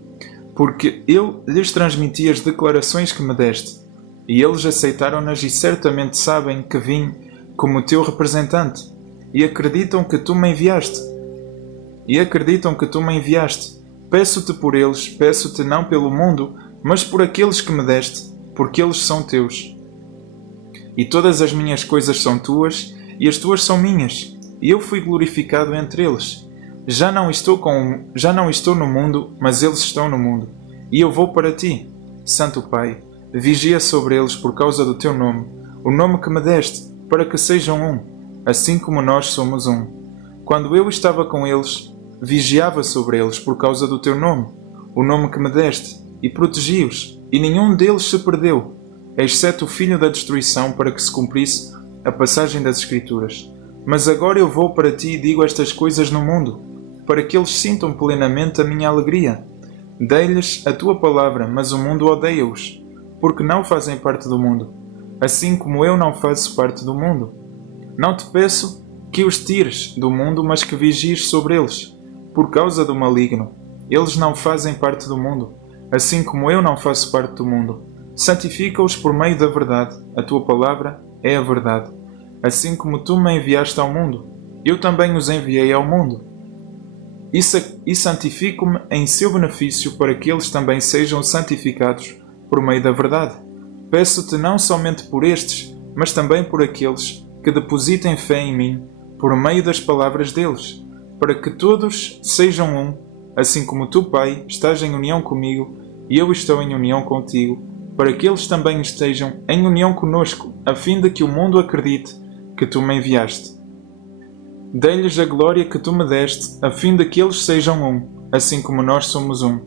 porque eu lhes transmiti as declarações que me deste, e eles aceitaram-nas e certamente sabem que vim como teu representante, e acreditam que tu me enviaste. Peço-te por eles, peço-te não pelo mundo, mas por aqueles que me deste, porque eles são teus. E todas as minhas coisas são tuas, e as tuas são minhas, e eu fui glorificado entre eles. Já não estou no mundo, mas eles estão no mundo, e eu vou para ti. Santo Pai, vigia sobre eles por causa do teu nome, o nome que me deste, para que sejam um, assim como nós somos um. Quando eu estava com eles, vigiava sobre eles por causa do teu nome, o nome que me deste, e protegi-os, e nenhum deles se perdeu, exceto o filho da destruição, para que se cumprisse a passagem das Escrituras. Mas agora eu vou para ti e digo estas coisas no mundo, para que eles sintam plenamente a minha alegria. Dei-lhes a tua palavra, mas o mundo odeia-os, porque não fazem parte do mundo, assim como eu não faço parte do mundo. Não te peço que os tires do mundo, mas que vigies sobre eles, por causa do maligno. Eles não fazem parte do mundo, assim como eu não faço parte do mundo. Santifica-os por meio da verdade. A tua palavra é a verdade. Assim como tu me enviaste ao mundo, eu também os enviei ao mundo. E santifico-me em seu benefício, para que eles também sejam santificados por meio da verdade. Peço-te não somente por estes, mas também por aqueles que depositem fé em mim, por meio das palavras deles, para que todos sejam um, assim como tu, Pai, estás em união comigo e eu estou em união contigo, para que eles também estejam em união conosco, a fim de que o mundo acredite que tu me enviaste. Dei-lhes a glória que tu me deste, a fim de que eles sejam um, assim como nós somos um.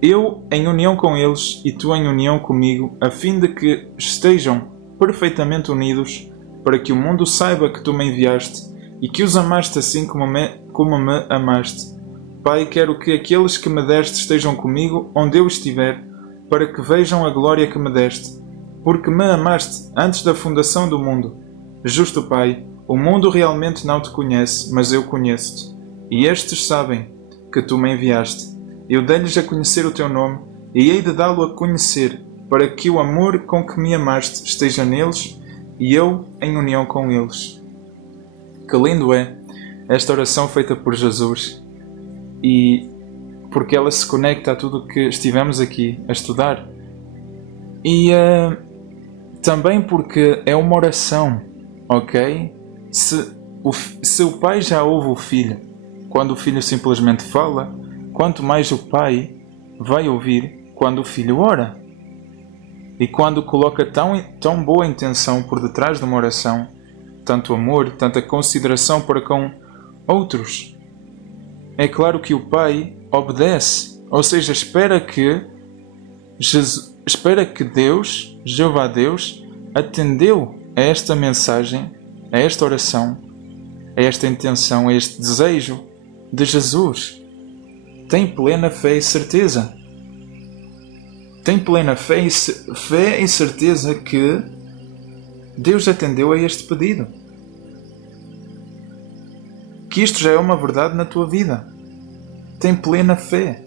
Eu em união com eles e tu em união comigo, a fim de que estejam perfeitamente unidos, para que o mundo saiba que tu me enviaste e que os amaste assim como me amaste. Pai, quero que aqueles que me deste estejam comigo onde eu estiver, para que vejam a glória que me deste, porque me amaste antes da fundação do mundo. Justo Pai, o mundo realmente não te conhece, mas eu conheço-te, e estes sabem que tu me enviaste. Eu dei-lhes a conhecer o teu nome, e hei de dá-lo a conhecer, para que o amor com que me amaste esteja neles, e eu em união com eles. Que lindo é esta oração feita por Jesus, e porque ela se conecta a tudo o que estivemos aqui a estudar. E também porque é uma oração, ok? Se o pai já ouve o filho, quando o filho simplesmente fala, quanto mais o pai vai ouvir quando o filho ora. E quando coloca tão boa intenção por detrás de uma oração, tanto amor, tanta consideração para com outros, é claro que o pai obedece, ou seja, espera que Deus, Jeová Deus, atendeu a esta mensagem, a esta oração, a esta intenção, a este desejo de Jesus. Tem plena fé e certeza. Tem plena fé e certeza que Deus atendeu a este pedido. Que isto já é uma verdade na tua vida. Tem plena fé.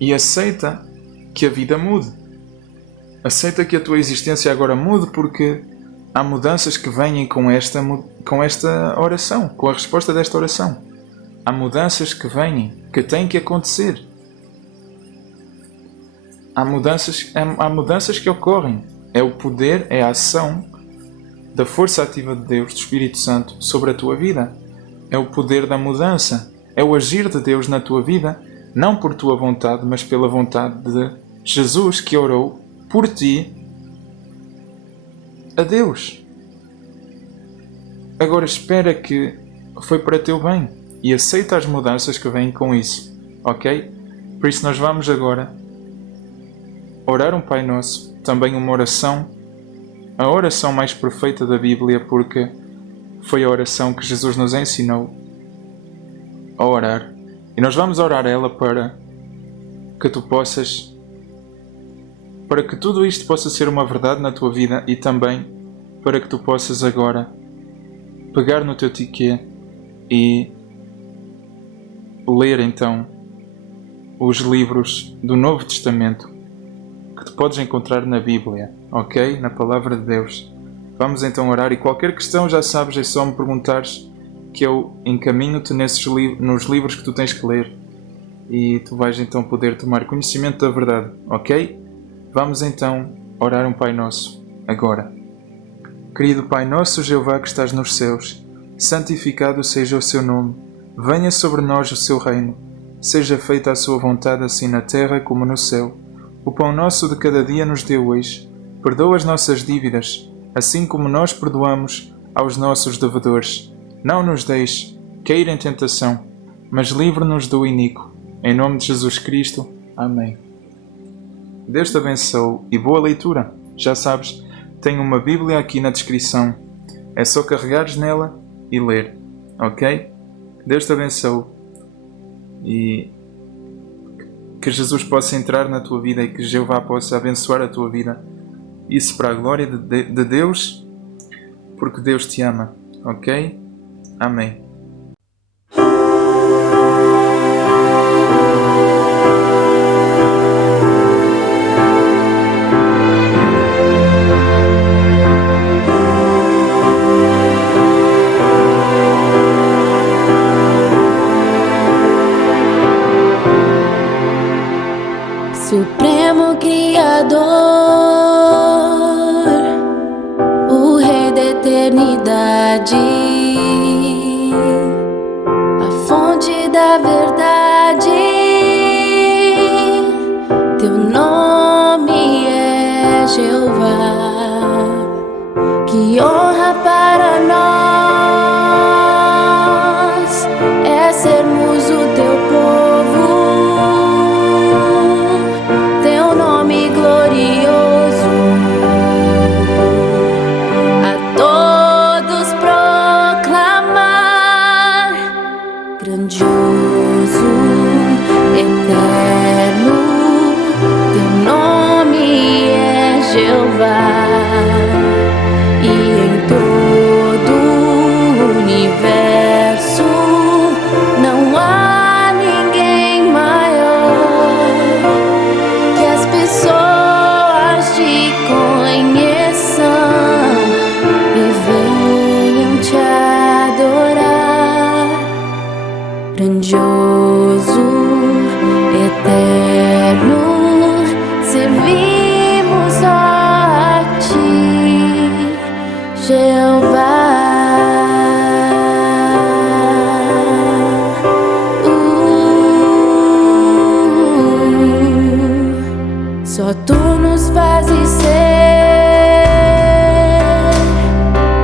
E aceita que a vida mude. Aceita que a tua existência agora mude, porque há mudanças que vêm com esta oração, com a resposta desta oração. Há mudanças que vêm, que têm que acontecer. Há mudanças que ocorrem. É o poder, é a ação da força ativa de Deus, do Espírito Santo, sobre a tua vida. É o poder da mudança. É o agir de Deus na tua vida, não por tua vontade, mas pela vontade de Jesus, que orou por ti a Deus. Agora espera que foi para teu bem e aceita as mudanças que vêm com isso, ok? Por isso nós vamos agora orar um Pai Nosso, também uma oração, a oração mais perfeita da Bíblia, porque foi a oração que Jesus nos ensinou a orar. E nós vamos orar ela para que tudo isto possa ser uma verdade na tua vida, e também para que tu possas agora pegar no teu tiquê e ler então os livros do Novo Testamento que tu podes encontrar na Bíblia, ok? Na Palavra de Deus. Vamos então orar, e qualquer questão, já sabes, é só me perguntares que eu encaminho-te nos livros que tu tens que ler, e tu vais então poder tomar conhecimento da verdade, ok? Vamos então orar um Pai Nosso agora. Querido Pai Nosso, Jeová que estás nos céus, santificado seja o seu nome. Venha sobre nós o seu reino. Seja feita a sua vontade, assim na terra como no céu. O pão nosso de cada dia nos dê hoje. Perdoa as nossas dívidas, assim como nós perdoamos aos nossos devedores. Não nos deixes cair em tentação, mas livre-nos do iníquo. Em nome de Jesus Cristo. Amém. Deus te abençoe e boa leitura. Já sabes, tem uma Bíblia aqui na descrição. É só carregares nela e ler, ok? Deus te abençoe e que Jesus possa entrar na tua vida e que Jeová possa abençoar a tua vida. Isso para a glória de Deus, porque Deus te ama, ok? Amém. Supremo Criador, o Rei da eternidade, a fonte da verdade, teu nome é Jeová. Que honra para nós é sermos o teu povo. Grandioso, eterno, teu nome é Jeová, e em Só tu nos fazes ser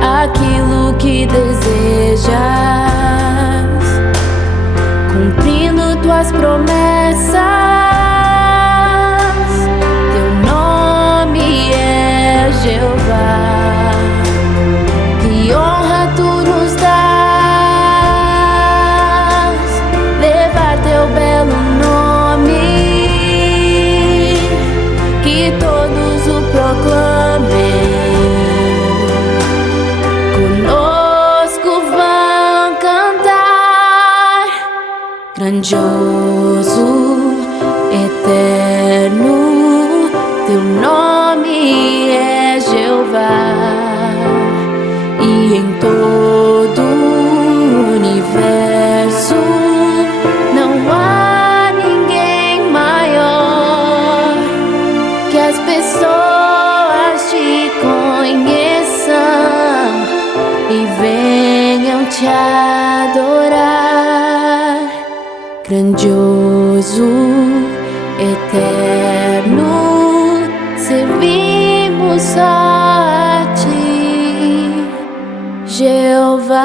aquilo que desejas, cumprindo tuas promessas. Teu nome é Jeová. Que honra tu nos dás, levar teu belo nome, que todos o proclamem. Conosco vão cantar, grandioso, eterno, teu nome é Jeová. E em todo o universo não há ninguém maior. Que as pessoas te conheçam e venham te adorar. Grandioso, eterno, servimos só a ti, Jeová.